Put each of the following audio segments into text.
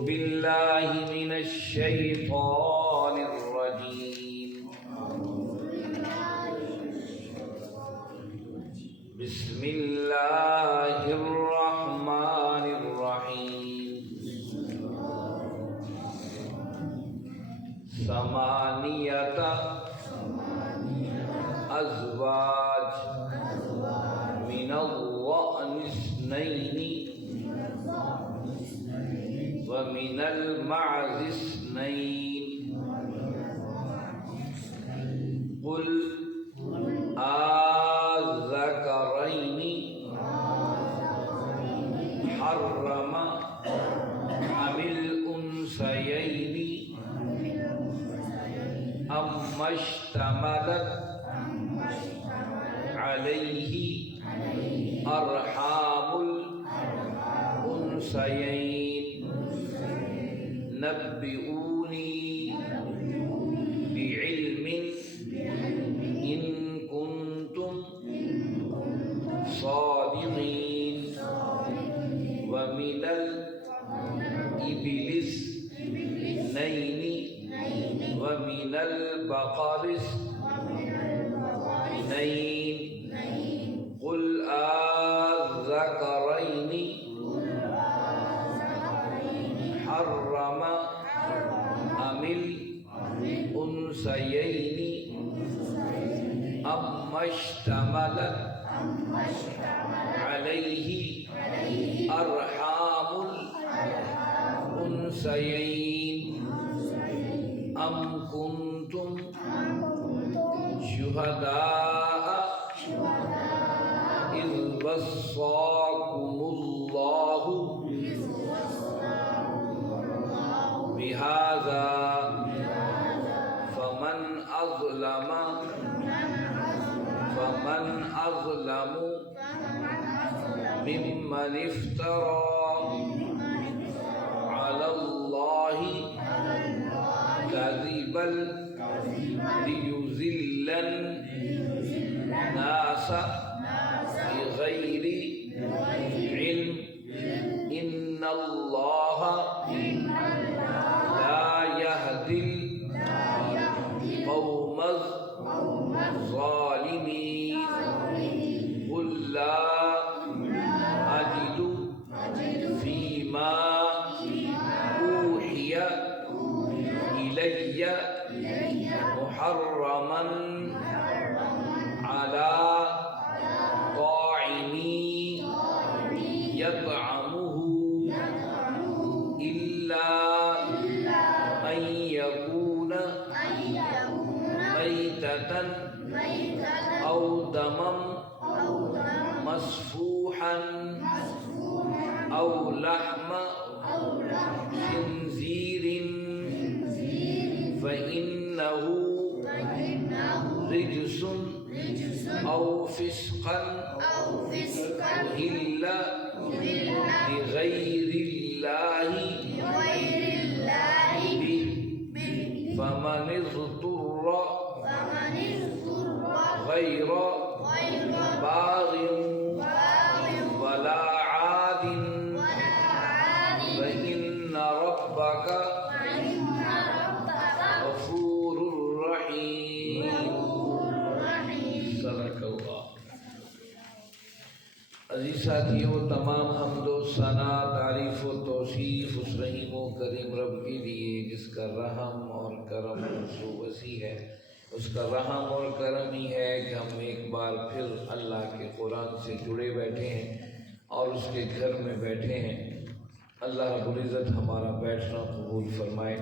بالله من الشيطان الرجيم. بسم الله الرحمن الرحيم. ثمانية أزواج من الضأن اثنين ومن المعز اثنين. قل آذكرين حرم أم الأنثيين أما اشتملت عليه أرحام الأنثيين. نبئوني بعلم إن كنتم صادقين. ومن الإبل اثنين ومن البقر اثنين. قل آذكرين حرم أم الأنثيين أما اشتملت عليه أرحام الأنثيين. أم كنتم شهداء إذ وصاكم الله بهذا فمن أظلم ممن افترى على الله كذبا ليضل الناس بغير علم. إن الله لا يهدي القوم الظالمين. قل لا أجد فيما أوحي إلي محرما على طاعم يطعمه إلا أن يكون ميتة أو دما مسفوحا أو لحم خنزير فإنه رجس أو فسقا أهل لغير الله به. فمن اضطر غير باغ ولا عاد فإن ربك غفور رحيم. صدق اللہ. عزیز ساتھیوں، تمام حمد و ثنا، تعریف و توصیف اس رحیم و کریم رب کے لیے جس کا رحم اور کرم سو وسیع ہے. اس کا رحم اور کرم ہی ہے کہ ہم ایک بار پھر اللہ کے قرآن سے جڑے بیٹھے ہیں اور اس کے گھر میں بیٹھے ہیں. اللہ رب العزت ہمارا بیٹھنا قبول فرمائے.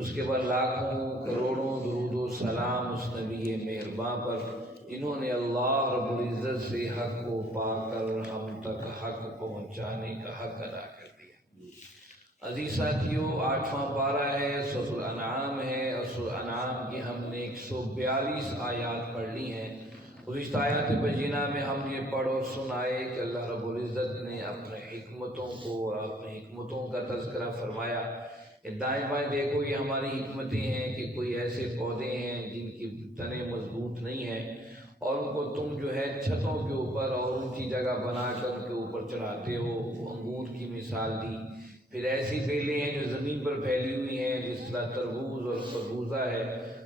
اس کے بعد لاکھوں کروڑوں درود و سلام اس نبی مہرباں پر جنہوں نے اللہ رب العزت سے حق کو پا کر ہم تک حق پہنچانے کا حق ادا کر دیا. عزیز ساتھیوں، 8واں پارہ ہے، سورۃ الانعام ہے، اور سورۃ الانعام کی ہم نے 142 آیات پڑھ لی ہیں. گزشتہ آیات بینہ میں ہم یہ پڑھ اور سنائے کہ اللہ رب العزت نے اپنے حکمتوں کو اور اپنے حکمتوں کا تذکرہ فرمایا. دائیں بائیں دیکھو، یہ ہماری حکمتیں ہیں کہ کوئی ایسے پودے ہیں جن کی تنے مضبوط نہیں ہیں اور ان کو تم جو ہے چھتوں کے اوپر اور اونچی جگہ بنا کر کے اوپر چڑھاتے ہو. انگور کی مثال دی پھر ایسی بیلیں ہیں جو زمین پر پھیلی ہوئی ہیں جس طرح تربوز اور خربوزہ ہے۔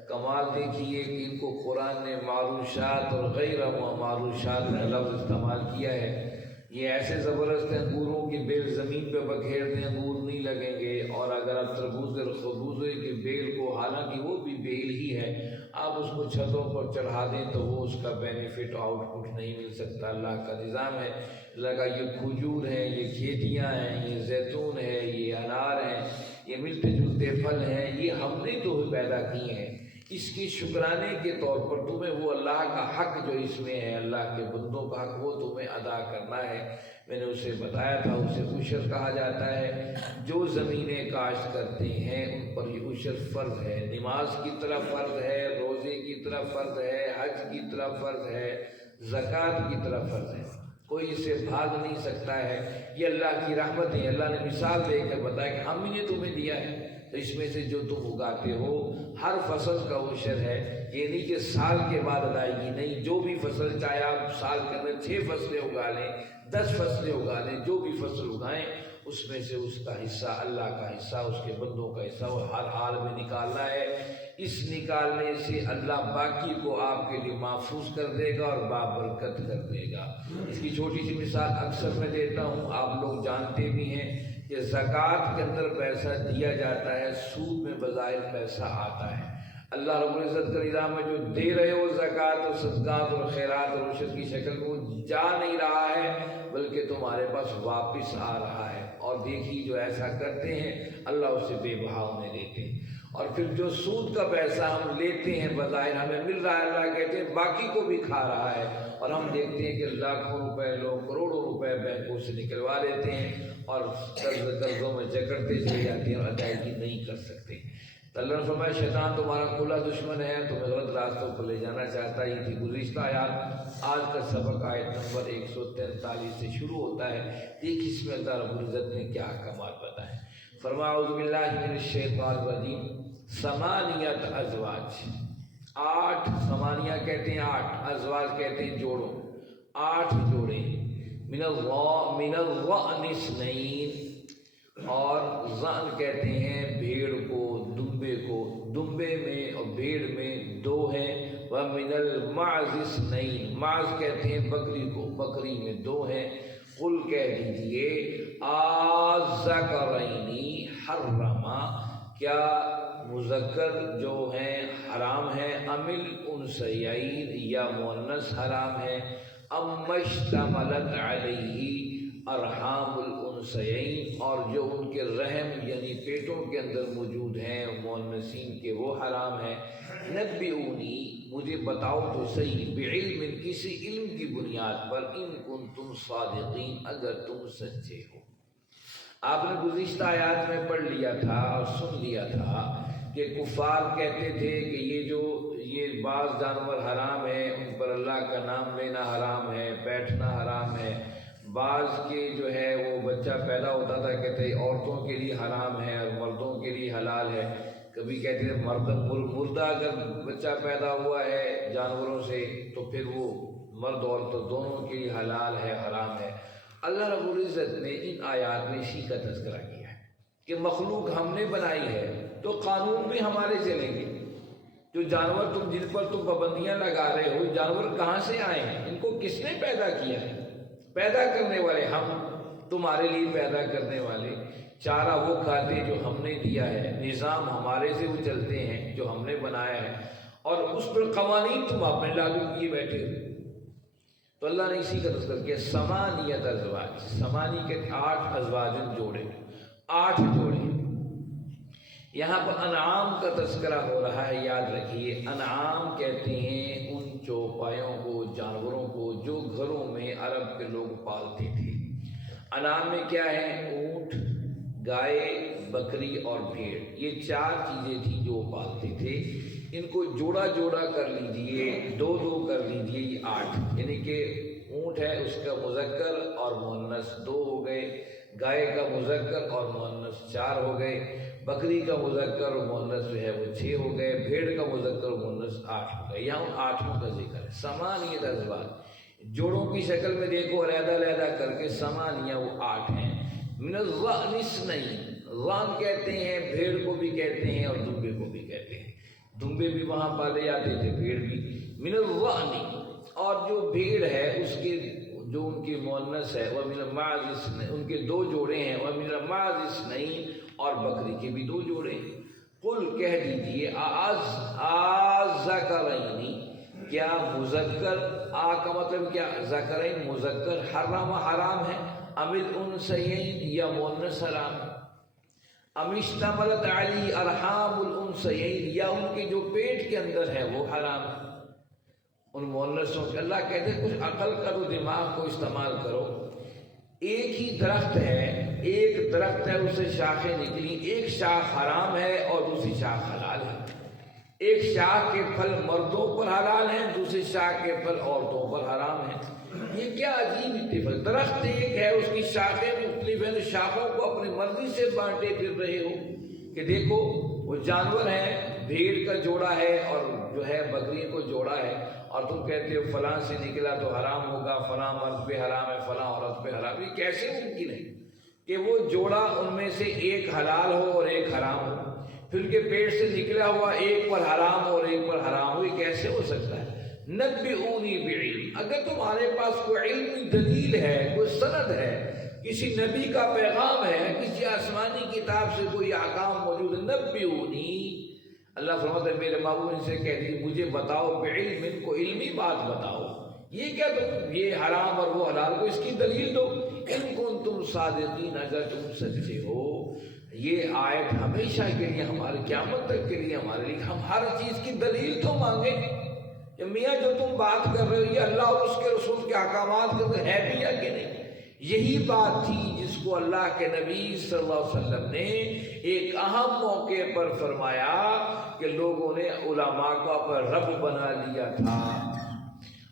کمال دیکھیے کہ ان کو قرآن نے معروشات اور غیر معروشات کا لفظ استعمال کیا ہے۔ یہ ایسے زبردست انگوروں کی بیل زمین پہ بکھیر دیں انگور نہیں لگیں گے، اور اگر آپ تربوز اور خربوزے کی بیل کو، حالانکہ وہ بھی بیل ہی ہے، آپ اس کو چھتوں پر چڑھا دیں تو وہ اس کا بینیفٹ آؤٹ پٹ نہیں مل سکتا۔ اللہ کا نظام ہے، اللہ کا یہ کھجور ہیں، یہ کھیتیاں ہیں، یہ زیتون ہے، یہ انار ہیں، یہ ملتے جلتے پھل ہیں، یہ ہم نے تو پیدا کیے ہیں۔ اس کی شکرانے کے طور پر تمہیں وہ اللہ کا حق جو اس میں ہے، اللہ کے بندوں کا حق، وہ تمہیں ادا کرنا ہے۔ میں نے اسے بتایا تھا، اسے عشر کہا جاتا ہے۔ جو زمینیں کاشت کرتے ہیں ان پر یہ عشر فرض ہے، نماز کی طرح فرض ہے، روزے کی طرح فرض ہے، حج کی طرح فرض ہے، زکوٰۃ کی طرح فرض ہے، کوئی اسے بھاگ نہیں سکتا ہے۔ یہ اللہ کی رحمت ہے، اللہ نے مثال دے کر بتایا کہ ہم نے تمہیں دیا ہے، تو اس میں سے جو تم اگاتے ہو ہر فصل کا عشر ہے۔ یہ نہیں کہ سال کے بعد ادائیگی، نہیں، جو بھی فصل، چاہے آپ سال کے اندر 6 فصلیں اگا لیں، 10 فصلیں اگا لیں، جو بھی فصل اگائیں اس میں سے اس کا حصہ، اللہ کا حصہ، اس کے بندوں کا حصہ، وہ ہر حال میں نکالنا ہے۔ اس نکالنے سے اللہ باقی کو آپ کے لیے محفوظ کر دے گا اور بابرکت کر دے گا۔ اس کی چھوٹی سی مثال اکثر میں دیتا ہوں، آپ لوگ جانتے بھی ہیں کہ زکوٰۃ کے اندر پیسہ دیا جاتا ہے، سود میں بظاہر پیسہ آتا ہے۔ اللہ رب العزت کا نظام ہے، جو دے رہے ہو زکوٰۃ اور صدقات اور خیرات اور عشر کی شکل میں، وہ جا نہیں رہا ہے بلکہ تمہارے پاس واپس آ رہا ہے۔ اور دیکھیے جو ایسا کرتے ہیں اللہ اسے بے بہا ہونے دیتے ہیں۔ اور پھر جو سود کا پیسہ ہم لیتے ہیں بظاہر ہمیں مل رہا ہے، اللہ کہتے ہیں باقی کو بھی کھا رہا ہے، اور ہم دیکھتے ہیں کہ لاکھوں روپے لوگ کروڑوں روپے بینکوں سے نکلوا لیتے ہیں اور قرضوں میں جکڑتے چلے جاتے ہیں اور ادائیگی نہیں کر سکتے۔ تو اللہ نے فرمایا شیطان تمہارا کھلا دشمن ہے، تمہیں غلط راستوں پر لے جانا چاہتا ہے۔ یہ تھی گزشتہ آیات۔ آج کا سبق آیت نمبر 143 سے شروع ہوتا ہے۔ دیکھ اس میں اللہ رب العزت نے کیا کمال بتائے۔ فرمایا اعوذ باللہ من الشیطان الرجیم، ثمانیت ازواج، 8، ثمانیہ کہتے ہیں 8، ازواج کہتے ہیں جوڑوں، 8 جوڑے، من الضأن اثنین، اور ضأن کہتے ہیں بھیڑ کو، دمبے کو، دمبے میں اور بھیڑ میں 2 ہیں، ومن المعز اثنین، معز کہتے ہیں بکری کو، بکری میں 2 ہیں۔ قل کہہ دیجئے آذکرین حرما، کیا مذکر جو ہیں حرام ہیں، ام الانثیین، یا مؤنث حرام ہے، ام اشتملت علیہ ارحام الانثیین، اور جو ان کے رحم یعنی پیٹوں کے اندر موجود ہیں مؤنثین کے وہ حرام ہیں۔ نبئونی، مجھے بتاؤ تو صحیح، بعلم، کسی علم کی بنیاد پر، ان کنتم صادقین، اگر تم سچے ہو۔ آپ نے گزشتہ آیات میں پڑھ لیا تھا اور سن لیا تھا کہ کفار کہتے تھے کہ یہ بعض جانور حرام ہیں، ان پر اللہ کا نام لینا حرام ہے، بیٹھنا حرام ہے۔ بعض کے جو ہے وہ بچہ پیدا ہوتا تھا کہتے عورتوں کے لیے حرام ہے اور مردوں کے لیے حلال ہے۔ کبھی کہتے تھے مردہ اگر بچہ پیدا ہوا ہے جانوروں سے تو پھر وہ مرد عورت دونوں کے لیے حلال ہے، حرام ہے۔ اللہ رب العزت نے ان آیات میں اسی کا تذکرہ کیا ہے کہ مخلوق ہم نے بنائی ہے تو قانون بھی ہمارے چلیں گے۔ جو جانور جن پر تم پابندیاں لگا رہے ہو، جانور کہاں سے آئے ہیں، ان کو کس نے پیدا کیا ہے؟ پیدا کرنے والے ہم، تمہارے لیے پیدا کرنے والے۔ چارہ وہ کھاتے جو ہم نے دیا ہے، نظام ہمارے سے وہ چلتے ہیں جو ہم نے بنایا ہے، اور اس پر قوانین تم اپنے لاگو کیے بیٹھے ہو۔ تو اللہ نے اسی کا تذکر کیا، ثمانیت ازواج، ثمانی کے 8 ازواج، جوڑے، 8 جوڑے۔ یہاں پر انعام کا تذکرہ ہو رہا ہے، یاد رکھیے، انعام کہتے ہیں ان چوپایوں کو، جانوروں کو جو گھروں میں عرب کے لوگ پالتے تھے۔ انعام میں کیا ہے؟ اونٹ، گائے، بکری اور بھیڑ، یہ 4 چیزیں تھیں جو پالتے تھے۔ ان کو جوڑا جوڑا کر لیجئے، 2 کر لیجئے، یہ 8، یعنی کہ اونٹ ہے اس کا مذکر اور مؤنث 2 ہو گئے، گائے کا مذکر اور مؤنث 4 ہو گئے، بکری کا مذکر اور مؤنث جو ہے وہ 6 ہو گئے، بھیڑ کا مذکر اور مؤنث 8 ہو گئے۔ یہاں 8 کا ذکر ہے۔ ثمانیت ازواج، جوڑوں کی شکل میں دیکھو علیحدہ علیحدہ کر کے، ثمانیہ وہ 8 ہیں۔ من الضأن اثنین، ضان کہتے ہیں بھیڑ کو بھی کہتے ہیں اور دمبے کو بھی کہتے ہیں، دمبے بھی وہاں پالے جاتے تھے، بھیڑ بھی۔ من الضأن، اور جو بھیڑ ہے اس کے جو ان کی مؤنث ہے، ومن الماعز اثنین، ان کے دو جوڑے ہیں، ومن الماعز اثنین، اور بکری کے بھی دو جوڑے ہیں۔ قل کہہ دیجئے ذکرین، کیا مذکر، کا مطلب کیا، ذکرین مذکر، حرام ہے، ام الانثیین، یا مؤنث حرام ہے، ام اشتملت علی ارحام الانثیین، یا ان کے جو پیٹ کے اندر ہے وہ حرام ہے، ان مؤنثوں کے۔ اللہ کہتے ہیں کچھ عقل کا تو دماغ کو استعمال کرو، ایک ہی درخت ہے، ایک درخت ہے اس سے شاخیں نکلی، ایک شاخ حرام ہے اور دوسری شاخ حلال ہے، ایک شاخ کے پھل مردوں پر حلال ہیں، دوسری شاخ کے پھل عورتوں پر حرام ہیں۔ یہ کیا عجیب اتفاق، درخت ایک ہے، اس کی شاخیں مختلف ہیں، شاخوں کو اپنی مرضی سے بانٹے پھر رہے ہو کہ دیکھو وہ جانور ہیں، بھیڑ کا جوڑا ہے اور جو ہے بکری کو جوڑا ہے، اور تم کہتے ہو فلاں سے نکلا تو حرام ہوگا، فلاں مرد پہ حرام ہے، فلاں عورت پہ حرام۔ یہ کیسے ممکن ہے کہ وہ جوڑا ان میں سے ایک حلال ہو اور ایک حرام ہو، پھر کے پیٹ سے نکلا ہوا ایک پر حرام ہو اور ایک پر حرام ہو، یہ کیسے ہو سکتا ہے؟ نبئونی بعلم، اگر تمہارے پاس کوئی علمی دلیل ہے، کوئی سند ہے، کسی نبی کا پیغام ہے، کسی آسمانی کتاب سے کوئی احکام موجود ہے، نبئونی، اللہ فرماتا ہے میرے محبوب ان سے کہہ دی مجھے بتاؤ، بعلم، ان کو علمی بات بتاؤ، یہ کیا تم یہ حرام اور وہ حلال کو اس کی دلیل دو، ان کنتم صادقین، اگر تم سچے ہو۔ یہ آیت ہمیشہ کے لیے، ہمارے قیامت تک کے لیے ہمارے لیے، ہم ہر چیز کی دلیل تو مانگیں کہ میاں جو تم بات کر رہے ہو یہ اللہ اور اس کے رسول کے احکامات کے ہے بھی یا کہ نہیں۔ یہی بات تھی جس کو اللہ کے نبی صلی اللہ علیہ وسلم نے ایک اہم موقع پر فرمایا کہ لوگوں نے علماء کو اپنا رب بنا لیا تھا۔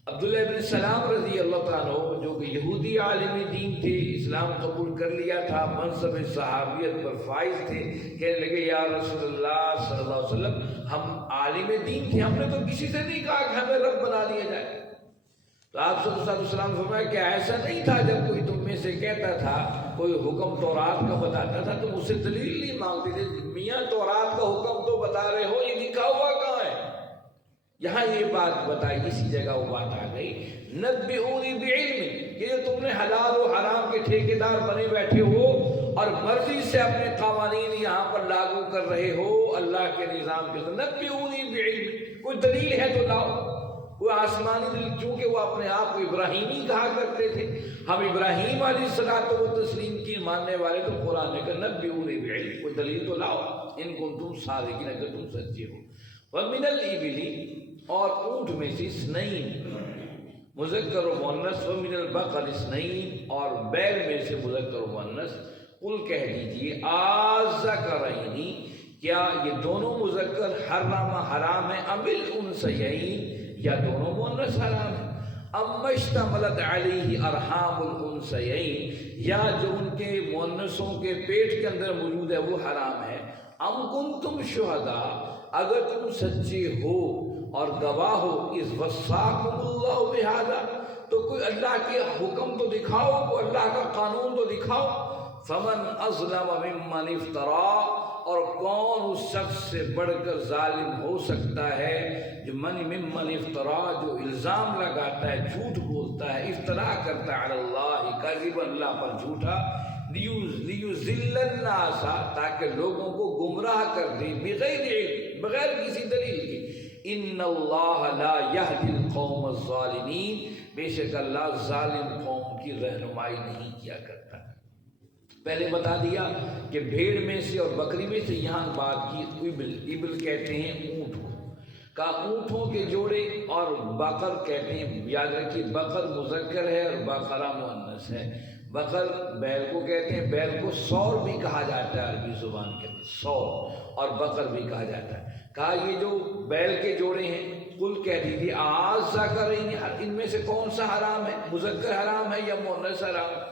عبداللہ بن سلام رضی اللہ تعالیٰ عنہ جو کہ یہودی عالم دین تھے، اسلام قبول کر لیا تھا، منصب صحابیت پر فائز تھے، کہنے لگے یا رسول اللہ صلی اللہ علیہ وسلم ہم عالم دین تھے، ہم نے تو کسی سے نہیں کہا کہ ہمیں رب بنا لیا جائے۔ تو آپ صلی اللہ علیہ وسلم نے فرمایا کہ ایسا نہیں تھا، جب کوئی تم میں سے کہتا تھا، کوئی حکم تورات کا بتاتا تھا تم اس سے دلیل نہیں مانگتے تھے، میاں تورات کا حکم تو بتا رہے ہو، یہ لکھا ہوا کہاں ہے؟ یہاں یہ بات بتائی، اسی جگہ وہ بات آ گئی، نبئونی بعلم، کہ جو تم نے حلال و حرام کے ٹھیکیدار بنے بیٹھے ہو اور مرضی سے اپنے قوانین یہاں پر لاگو کر رہے ہو اللہ کے نظام کے، نبئونی بعلم، کوئی دلیل ہے تو لاؤ، وہ آسمانی دلیل، چونکہ وہ اپنے آپ کو ابراہیمی کہا کرتے تھے، ہم ابراہیم علیہ الصلوۃ والتسلیم کی ماننے والے، تو قرآن نے کہا نبئونی بعلم، کوئی دلیل تو لاؤ، ان کنتم صادقین، اگر تم سچے ہو۔ ومن الابل، اور اونٹ میں سے اثنین، مذکر و مؤنث، ومن البقر اثنین، اور بیل میں سے مذکر و مؤنث، قل کہہ دیجئے آذکرین، کیا یہ دونوں مذکر حرام ہیں، ام الانثیین، یا دونوں مؤنث حرام ہیں، ام اشتملت علیہ ارحام الانثیین، یا جو ان کے مؤنثوں کے پیٹ کے اندر موجود ہے وہ حرام ہے، ام کنتم شہداء، اگر تم سچے ہو اور گواہ ہو، اذ وصاکم اللہ بہذا، تو کوئی اللہ کے حکم تو دکھاؤ، کوئی اللہ کا قانون تو دکھاؤ، فمن اظلم ممن افترا، اور کون اس شخص سے بڑھ کر ظالم ہو سکتا ہے جو ممن افترا، جو الزام لگاتا ہے، جھوٹ بولتا ہے، افترا کرتا ہے علی اللہ کذبا، اللہ پر جھوٹا، لیضل الناس، تاکہ لوگوں کو گمراہ کر دے، بغیر علم، بغیر کسی دلیل کے، ان اللہ لا یہدی القوم الظالمین، بے شک اللہ ظالم قوم کی رہنمائی نہیں کیا کرتا۔ پہلے بتا دیا کہ بھیڑ میں سے اور بکری میں سے، یہاں بات کی ابل، ابل کہتے ہیں اونٹ کو، کا اونٹوں کے جوڑے، اور بقر کہتے ہیں، یاد رکھیے بقر مذکر ہے اور بقرہ مؤنث ہے، بقر بیل کو کہتے ہیں، بیل کو سور بھی کہا جاتا ہے عربی زبان کے اندر، سور، اور بقر بھی کہا جاتا ہے۔ کہا یہ جو بیل کے جوڑے ہیں، قل کہہ دیجیے آذکرین، ان میں سے کون سا حرام ہے، مذکر حرام ہے یا مؤنث حرام ہے،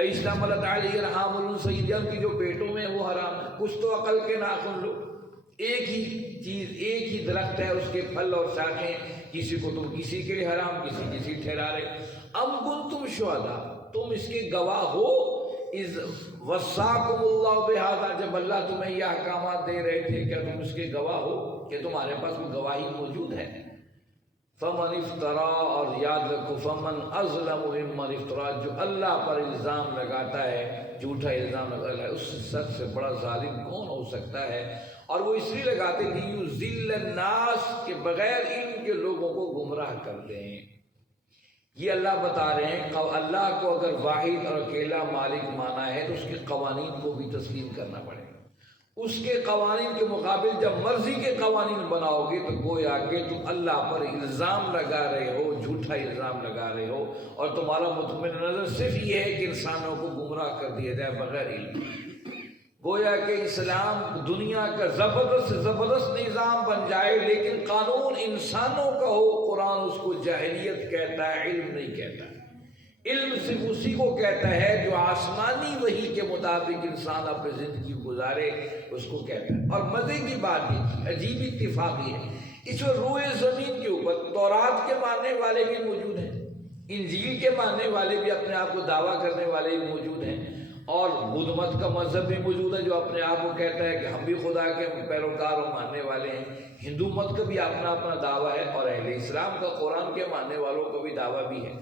اشتملت علیہ ارحام الانثیین، یا ان کی جو پیٹوں میں وہ حرام ہے۔ کچھ تو عقل کے ناخن لو، ایک ہی چیز، ایک ہی درخت ہے، اس کے پھل اور شاخیں، کسی کو تم کسی کے لیے حرام، کسی ٹھہرا رہے۔ ام کنتم شہداء، تم اس کے گواہ ہو اذ وصاکم اللہ بہذا، جب اللہ تمہیں یہ احکامات دے رہے تھے، کیا تم اس کے گواہ ہو کہ تمہارے پاس کوئی گواہی موجود ہے؟ فمن افطرا، اور یاد رکھو فمن اظلم ممن افطرا، جو اللہ پر الزام لگاتا ہے، جھوٹا الزام لگاتا ہے، اس سب سے بڑا ظالم کون ہو سکتا ہے؟ اور وہ اس لیے لگاتے لیذل الناس، کہ بغیر علم کے لوگوں کو گمراہ کر دیں۔ یہ اللہ بتا رہے ہیں اللہ کو اگر واحد اور اکیلا مالک مانا ہے تو اس کے قوانین کو بھی تسلیم کرنا پڑے گا۔ اس کے قوانین کے مقابل جب مرضی کے قوانین بناؤ گے تو گویا کہ تم اللہ پر الزام لگا رہے ہو، جھوٹا الزام لگا رہے ہو، اور تمہارا مطمئن نظر صرف یہ ہے کہ انسانوں کو گمراہ کر دیا جائے بغیر علم۔ گویا کہ اسلام دنیا کا زبردست سے زبردست نظام بن جائے، لیکن قانون انسانوں کا ہو، قرآن اس کو جاہلیت کہتا ہے، علم نہیں کہتا۔ علم صرف اسی کو کہتا ہے جو آسمانی وحی کے مطابق انسان اپنی زندگی گزارے، اس کو کہتا ہے۔ اور مزے کی بات یہ عجیب اتفاقی ہے، اس وقت روئے زمین کے اوپر تورات کے ماننے والے بھی موجود ہیں، انجیل کے ماننے والے بھی، اپنے آپ کو دعویٰ کرنے والے بھی موجود ہیں، اور بدھ مت کا مذہب بھی موجود ہے جو اپنے آپ کو کہتا ہے کہ ہم بھی خدا کے پیروکار اور ماننے والے ہیں، ہندو مت کا بھی اپنا اپنا دعویٰ ہے، اور اہل اسلام کا قرآن کے ماننے والوں کا بھی دعویٰ بھی ہے۔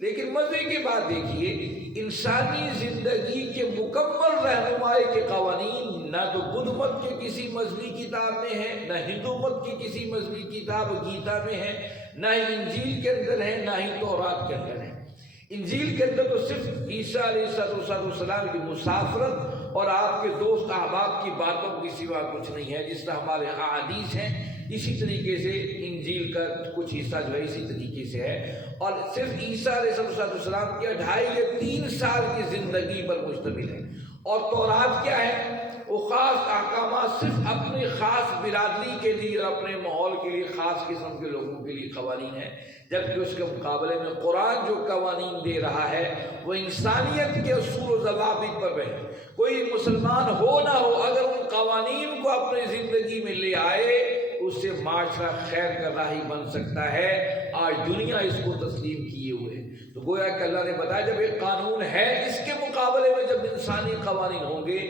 لیکن مزے کی بات دیکھیے، انسانی زندگی کے مکمل رہنمائی کے قوانین نہ تو بدھ مت کے کسی مذہبی کتاب میں ہیں، نہ ہندو مت کی کسی مذہبی کتاب گیتا میں ہے، نہ ہی انجیل کے اندر ہے، نہ ہی تورات کے اندر ہے۔ انجیل کے اندر تو صرف عیسیٰ علیہ السلام کی مسافرت اور آپ کے دوست احباب کی باتوں کے سوا کچھ نہیں ہے، جس طرح ہمارے احادیث ہیں اسی طریقے سے انجیل کا کچھ حصہ جو ہے اسی طریقے سے ہے، اور صرف عیسیٰ علیہ السلام کی 2.5 یا 3 سال کی زندگی پر مشتمل ہے۔ اور تورات کیا ہے؟ وہ خاص احکامات صرف اپنی خاص برادری کے لیے اور اپنے ماحول کے لیے، خاص قسم کے لوگوں کے لیے قوانین ہیں، جبکہ اس کے مقابلے میں قرآن جو قوانین دے رہا ہے وہ انسانیت کے اصول و ضوابط پر ہے۔ کوئی مسلمان ہو نہ ہو، اگر ان قوانین کو اپنی زندگی میں لے آئے اس سے معاشرہ خیر کا راہی بن سکتا ہے۔ آج دنیا اس کو تسلیم کیے ہوئے، تو گویا کہ اللہ نے بتایا جب ایک قانون ہے، اس کے مقابلے میں جب انسانی قوانین ہوں گے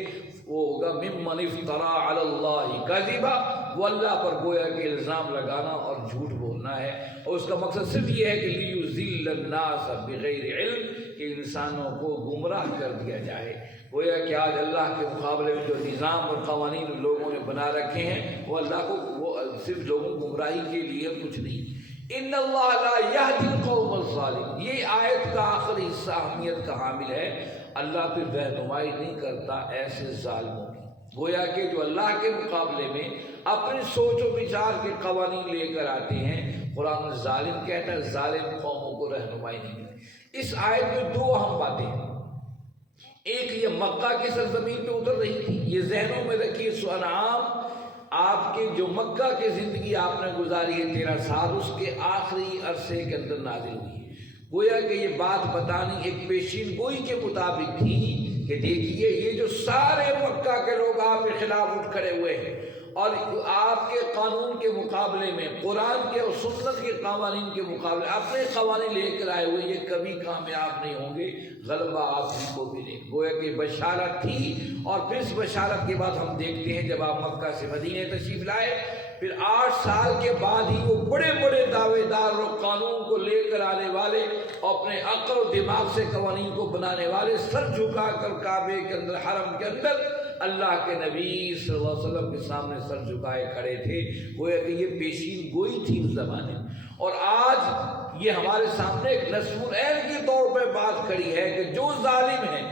وہ ہوگا ممن افترا علی اللہ کذبا، وہ اللہ پر گویا کہ الزام لگانا اور جھوٹ بولنا ہے، اور اس کا مقصد صرف یہ ہے کہ لیذل الناس بغیر علم، کہ انسانوں کو گمراہ کر دیا جائے۔ گویا کہ آج اللہ کے مقابلے میں جو نظام اور قوانین لوگوں نے بنا رکھے ہیں وہ اللہ کو وہ صرف لوگوں کو گمراہی کے لیے کچھ نہیں۔ ان اللہ لا یہدی القوم الظالمین، یہ آیت کا آخری حصہ اہمیت کا حامل ہے۔ اللہ پھر رہنمائی نہیں کرتا ایسے ظالموں کی، گویا کہ جو اللہ کے مقابلے میں اپنی سوچ و وچار کے قوانین لے کر آتے ہیں، قرآن ظالم کہتا ہے، ظالم قوموں کو رہنمائی نہیں ملتی۔ اس آیت میں 2 اہم باتیں ہیں، ایک یہ مکہ کی سرزمین پہ اتر رہی تھی، یہ ذہنوں میں رکھیے، انعام آپ کے جو مکہ کی زندگی آپ نے گزاری ہے 13 سال، اس کے آخری عرصے کے اندر نازل ہوئی ہے۔ گویا کہ یہ بات بتانی ایک پیشین گوئی کے مطابق تھی کہ دیکھیے یہ جو سارے مکہ کے لوگ آپ کے خلاف اٹھ کھڑے ہوئے ہیں اور آپ کے قانون کے مقابلے میں قرآن کے اور سنت کے قوانین کے مقابلے اپنے قوانین لے کر آئے ہوئے، یہ کبھی کامیاب نہیں ہوں گے، غلبہ آپ ہی کو ملے۔ گویا کہ بشارت تھی، اور پھر اس بشارت کے بعد ہم دیکھتے ہیں جب آپ مکہ سے مدینہ تشریف لائے، پھر 8 سال کے بعد ہی وہ بڑے بڑے دعوے دار اور قانون کو لے کر آنے والے اور اپنے عقل و دماغ سے قوانین کو بنانے والے سر جھکا کر کعبے کے اندر، حرم کے اندر اللہ کے نبی صلی اللہ علیہ وسلم کے سامنے سر جھکائے کھڑے تھے۔ گویا کہ یہ پیشین گوئی تھی اس زمانے میں، اور آج یہ ہمارے سامنے ایک نصب العین کے طور پہ بات کھڑی ہے کہ جو ظالم ہیں،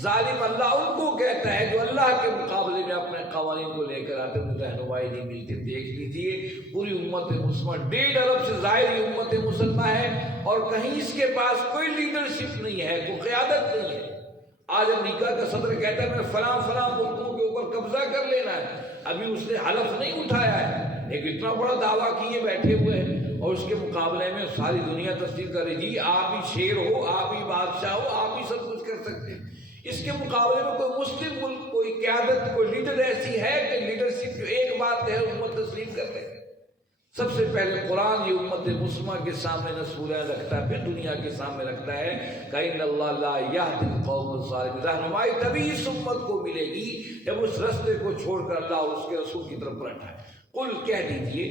ظالم اللہ ان کو کہتا ہے جو اللہ کے مقابلے میں اپنے قوانین کو لے کر آتے ہیں، رہنمائی نہیں ملتی۔ دیکھ لیجئے پوری امت مسلمہ 1.5 ارب سے زائد امت مسلمہ ہے، اور کہیں اس کے پاس کوئی لیڈرشپ نہیں ہے، کوئی قیادت نہیں ہے۔ آج امریکہ کا صدر کہتا ہے میں فلاں ملکوں کے اوپر قبضہ کر لینا ہے، ابھی اس نے حلف نہیں اٹھایا ہے، ایک اتنا بڑا دعویٰ کیے بیٹھے ہوئے ہیں، اور اس کے مقابلے میں ساری دنیا تصدیق کرے جی آپ ہی شیر ہو، آپ ہی بادشاہ ہو، آپ ہی سب کچھ کر سکتے ہیں۔ اس کے مقابلے میں کوئی مسلم ملک، کوئی قیادت، کوئی لیڈر ایسی ہے کہ لیڈرشپ جو ایک بات ہے امت تسلیم کر لے۔ سب سے پہلے قرآن یہ امت مسلمہ کے سامنے رسولیں رکھتا ہے، پھر دنیا کے سامنے رکھتا ہے کہ ان اللہ لا یہدی القوم الظالمین۔ رہنمائی تبھی اس امت کو ملے گی جب اس رستے کو چھوڑ کر اللہ اور اس کے رسول کی طرف پلٹا ہے۔ قل کہہ دیجئے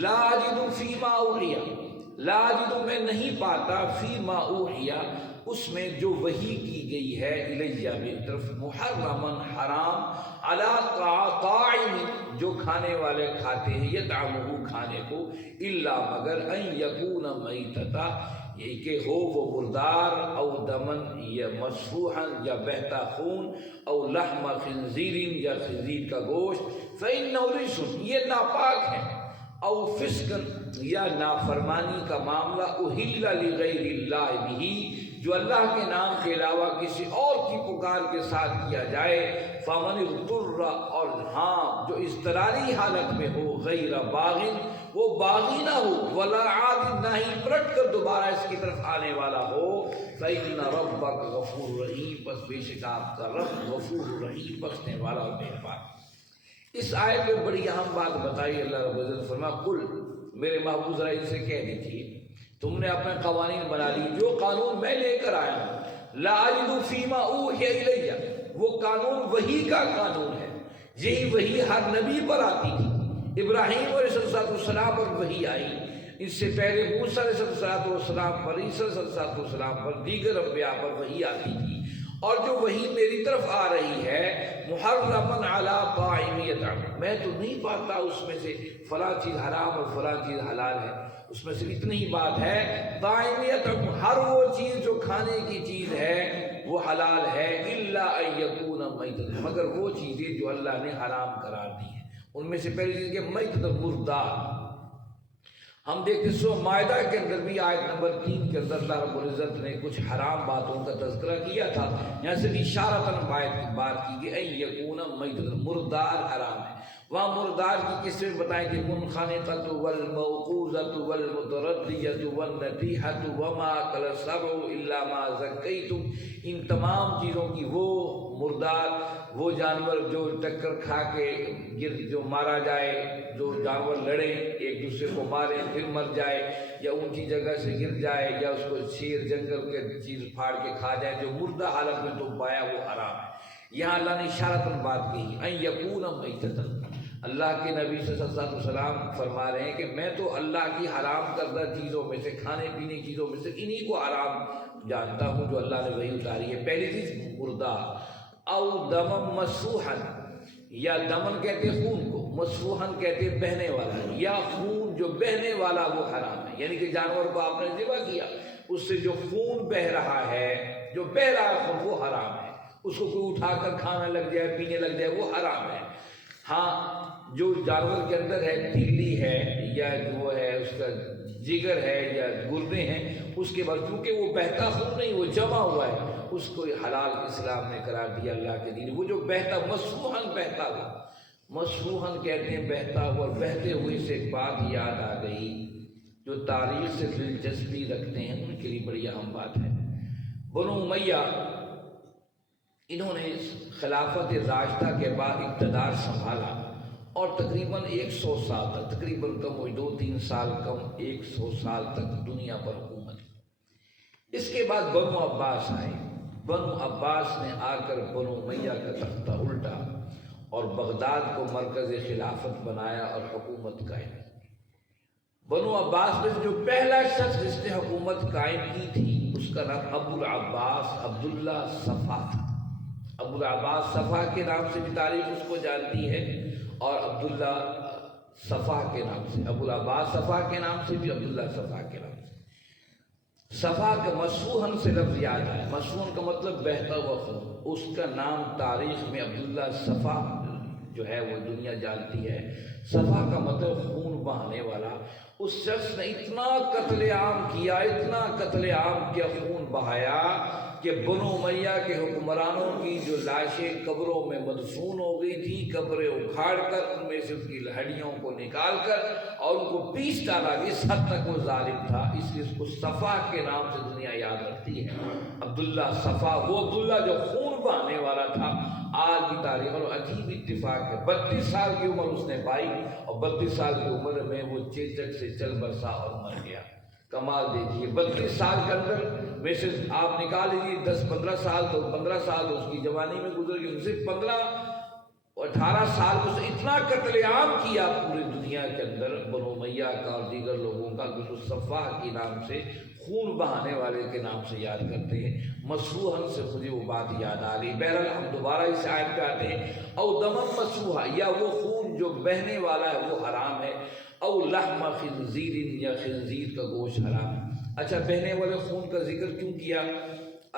لا اجد فیما اوحی، لا اجد میں نہیں پاتا فیما اوحی اس میں جو وحی کی گئی ہے الیہ میری طرف، محرمن حرام، علی طاعم جو کھانے والے کھاتے ہیں، یطعمہ کھانے کو، الا مگر ان یکون میتتا یہ کہ ہو وہ مردار، او دمن یا مسفوحا یا بہتا خون، او لحم خنزیر یا خنزیر کا گوشت، فإنہ رجس یہ ناپاک ہے، او فسقن یا نافرمانی کا معاملہ، اہل لغیر اللہ بھی جو اللہ کے نام کے علاوہ کسی اور کی پکار کے ساتھ کیا جائے، فمن اضطر اور ہاں جو اضطراری حالت میں ہو، غیر باغن وہ باغی نہ ہو، ولا عاد نہ ہی پلٹ کر دوبارہ اس کی طرف آنے والا ہو، فإن ربک غفور رحیم بس بے شک آپ کا رب غفور رحیم بخشنے والا اور مہربان۔ اس آیت میں بڑی اہم بات بتائی اللہ رب العزت فرما قل میرے محبوب ذرا ان سے کہہ دیجیے تم نے اپنے قوانین بنا لی، جو قانون میں لے کر آیا ہوں، لا اجد فیما اوحی الیہ وہ قانون وحی کا قانون ہے، یہی وحی ہر نبی پر آتی تھی۔ ابراہیم علیہ السلام پر وحی آئی، اس سے پہلے موسیٰ علیہ السلام پر، عیسیٰ علیہ السلام پر، دیگر انبیاء پر وحی آتی تھی، اور جو وحی میری طرف آ رہی ہے محرمن علی طاعم یطعمہ میں تو نہیں پاتا اس میں سے فلاں چیز حرام اور فلاں چیز حلال ہے، اس میں سے اتنی ہی بات ہے طاعم یطعمہ ہر وہ چیز جو کھانے کی چیز ہے وہ حلال ہے، الا ان یکون میتۃ مگر وہ چیزیں جو اللہ نے حرام قرار دی ہیں، ان میں سے پہلی چیز کہ میتۃ مردار۔ ہم دیکھتے سورہ مائدہ کے اندر بھی آیت نمبر 3 کے اندر اللہ رب العزت نے کچھ حرام باتوں کا تذکرہ کیا تھا، یہاں سے اشارتاً آیت کی بات کی کہ ان یکون میتۃ مردار حرام ہے۔ وہاں مردار کی قسمیں بتائیں کہ منخنقۃ والموقوذۃ والمتردیۃ والنطیحۃ وما اکل السبع الا ما ذکیتم، ان تمام چیزوں کی وہ مردار وہ جانور جو ٹکر کھا کے جو مارا جائے، جو جانور لڑے ایک دوسرے کو مارے پھر مر جائے، یا اونچی جگہ سے گر جائے، یا اس کو شیر جنگل کے چیز پھاڑ کے کھا جائے، جو مردہ حالت میں تو پایا وہ حرام ہے۔ یہاں اللہ نے اشارتاً بات کہی ان یکون میتۃ، اللہ کے نبی صلی اللہ علیہ وسلم فرما رہے ہیں کہ میں تو اللہ کی حرام کردہ چیزوں میں سے، کھانے پینے کی چیزوں میں سے انہی کو حرام جانتا ہوں جو اللہ نے وہی اتاری ہے۔ پہلی چیز مردہ، او دمم مسفوحا یا دمن کہتے خون کو، مسفوحا کہتے بہنے والا، یا خون جو بہنے والا وہ حرام ہے، یعنی کہ جانور کو آپ نے ذبح کیا اس سے جو خون بہ رہا ہے، جو بہ رہا ہے خون وہ حرام ہے، اس کو کوئی اٹھا کر کھانا لگ جائے پینے لگ جائے وہ حرام ہے۔ ہاں جو جانور کے اندر ہے تیلی ہے یا جو ہے اس کا جگر ہے یا گردے ہیں، اس کے بعد کیونکہ وہ بہتا خون نہیں وہ جمع ہوا ہے، اس کو حلال اسلام نے قرار دیا اللہ کے دین۔ وہ جو بہتا مسفوحاً بہتا ہوا، مسفوحاً کہتے ہیں بہتا ہوا، بہتے ہوئے سے ایک بات یاد آ گئی جو تاریخ سے دلچسپی رکھتے ہیں ان کے لیے بڑی اہم بات ہے۔ بنو امیہ انہوں نے خلافت راشدہ کے بعد اقتدار سنبھالا اور تقریباً 100 سال تک، تقریباً کم ہوئی 2-3 سال کم 100 سال تک دنیا پر حکومت کی۔ اس کے بعد بنو عباس آئے، بنو عباس نے آ کر بنو امیہ کا تختہ الٹا اور بغداد کو مرکز خلافت بنایا اور حکومت قائم کی۔ بنو عباس میں جو پہلا شخص جس نے حکومت قائم کی تھی اس کا نام ابو العباس عبداللہ صفا تھا۔ ابو العباس صفا کے نام سے بھی تاریخ اس کو جانتی ہے اور عبداللہ صفا کے نام سے، ابو العباس صفا کے نام سے بھی، عبداللہ صفا کے نام سے۔ صفا کا مسفوحاً سے لفظ یاد ہے، مسفوحاً کا مطلب بہتا ہوا خون، اس کا نام تاریخ میں عبداللہ صفا جو ہے وہ دنیا جانتی ہے۔ صفا کا مطلب خون بہانے والا۔ اس شخص نے اتنا قتل عام کیا، اتنا قتل عام کیا، خون بہایا کہ بنو امیہ کے حکمرانوں کی جو لاشیں قبروں میں مدفون ہو گئی تھی، قبریں اکھاڑ کر ان میں سے اس کی ہڈیوں کو نکال کر اور ان کو پیس ڈالا، اس حد تک وہ ظالم تھا، اس لیے اس کو صفا کے نام سے دنیا یاد رکھتی ہے۔ عبداللہ صفا وہ عبداللہ جو خون بہانے والا تھا، آج کی تاریخ اور عجیب اتفاق ہے، 32 سال کی عمر اس نے پائی اور 32 سال کی عمر میں وہ چیچک سے چل برسا اور مر گیا۔ کمال دیکھیے 32 سال کے اندر ویسے آپ نکال لیجیے 10-15 سال تو 15 سال تو اس کی جوانی میں گزر گئی، صرف 15-18 سال اس نے اتنا قتل عام کیا پوری دنیا کے اندر، بنو امیہ کا اور دیگر لوگوں کا، جو صفاح کے نام سے، خون بہانے والے کے نام سے یاد کرتے ہیں۔ مسفوحاً سے مجھے وہ بات یاد آ رہی۔ بہرحال ہم دوبارہ اس آیت پہ آتے ہیں، او دمم مسفوحا، یا وہ خون جو بہنے والا ہے وہ حرام ہے، او لحم خنزیر، یا خنزیر کا گوشت حرام ہے۔ اچھا بہنے والے خون کا ذکر کیوں کیا؟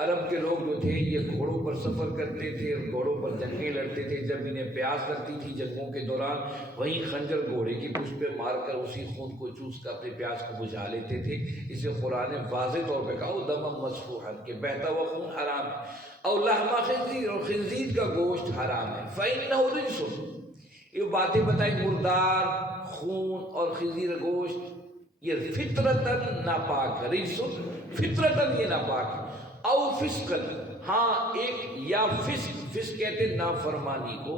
عرب کے لوگ جو تھے یہ گھوڑوں پر سفر کرتے تھے اور گھوڑوں پر جنگیں لڑتے تھے، جب انہیں پیاس لگتی تھی جنگوں کے دوران وہیں خنجر گھوڑے کی پشت پہ مار کر اسی خون کو چوس کر اپنے پیاس کو بجھا لیتے تھے۔ اسے قرآن نے واضح طور پہ کہا دمم مسفوحا، کہ بہتا ہوا خون حرام ہے، او لحم خنزیر، اور خنزیر کا گوشت حرام ہے، فإنہ رجس، یہ باتیں بتائیں مردار خون اور خنزیر گوشت یہ فطرتاً ناپاک ہے، رجس فطرتاً یہ ناپاک ہے، او فسقن، ہاں ایک یا فسق کہتے ہیں نافرمانی کو،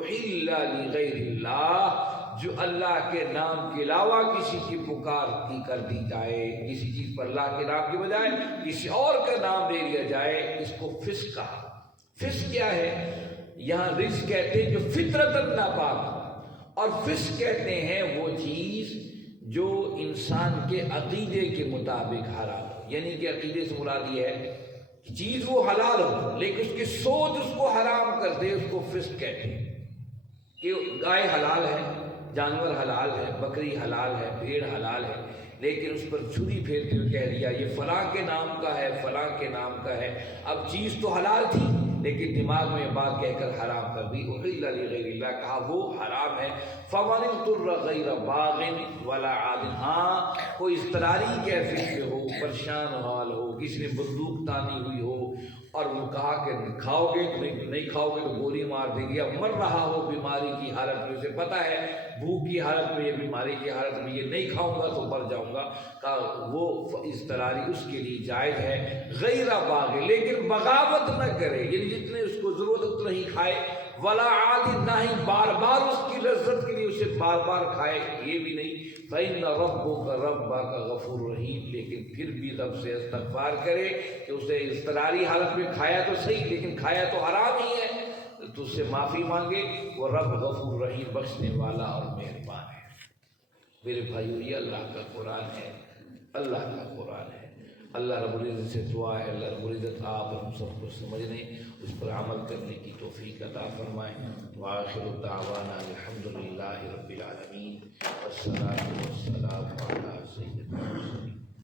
احل لغیر اللہ، جو اللہ کے نام کے علاوہ کسی کی پکار کی کر دی جائے، کسی چیز پر اللہ کے نام کے بجائے کسی اور کا نام لے لیا جائے، اس کو فسق کہا۔ فسق کیا ہے؟ یہاں رجس کہتے ہیں جو فطرتاً ناپاک، اور فسق کہتے ہیں وہ چیز جو انسان کے عقیدے کے مطابق حرام ہو، یعنی کہ عقیدے سے مراد یہ ہے کہ چیز وہ حلال ہو لیکن اس کی سوچ اس کو حرام کر دے، اس کو فسق کہتے ہیں۔ کہ گائے حلال ہے، جانور حلال ہے، بکری حلال ہے، بھیڑ حلال ہے، لیکن اس پر چھری پھیرتے ہوئے کہہ دیا یہ فلاں کے نام کا ہے، فلاں کے نام کا ہے۔ اب چیز تو حلال تھی لیکن دماغ میں یہ بات کہہ کر حرام کر دی، احل لغیر اللہ، کہا وہ حرام ہے۔ فمن اضطر غیر باغ ولا عاد، ہاں کوئی اضطراری کیفیت میں ہو، پریشان حال ہو، کسی نے بندوق تانی ہوئی ہو اور وہ کہا کہ کھاؤ گے تو نہیں کھاؤ گے تو گولی مار دیں گے، یا مر رہا ہو بیماری کی حالت میں، اسے پتہ ہے بھوک کی حالت میں، یہ بیماری کی حالت میں یہ نہیں کھاؤں گا تو مر جاؤں گا، کہا وہ اضطراری اس کے لیے جائز ہے، غیر باغ، لیکن بغاوت نہ کرے، یعنی جتنے اس کو ضرورت اتنا ہی کھائے، ولا عاد، نہ ہی بار بار اس کی لذت کے لیے اسے بار بار کھائے، یہ بھی نہیں۔ فإن ربک، ربک غفور رحیم، لیکن پھر بھی رب سے استغفار کرے کہ اسے اضطراری حالت میں کھایا تو صحیح لیکن کھایا تو حرام ہی ہے، تو اس سے معافی مانگے، وہ رب غفور رحیم، بخشنے والا اور مہربان ہے۔ میرے بھائیو یہ اللہ کا قرآن ہے، اللہ کا قرآن ہے۔ اللہ رب العزت سے دعا ہے اللہ رب العزت آپ اور ہم سب کو سمجھنے، اس پر عمل کرنے کی توفیق عطا فرمائیں۔ وآخر دعوانا الحمدللہ رب العالمین، والصلاة والسلام علی سیدنا محمد۔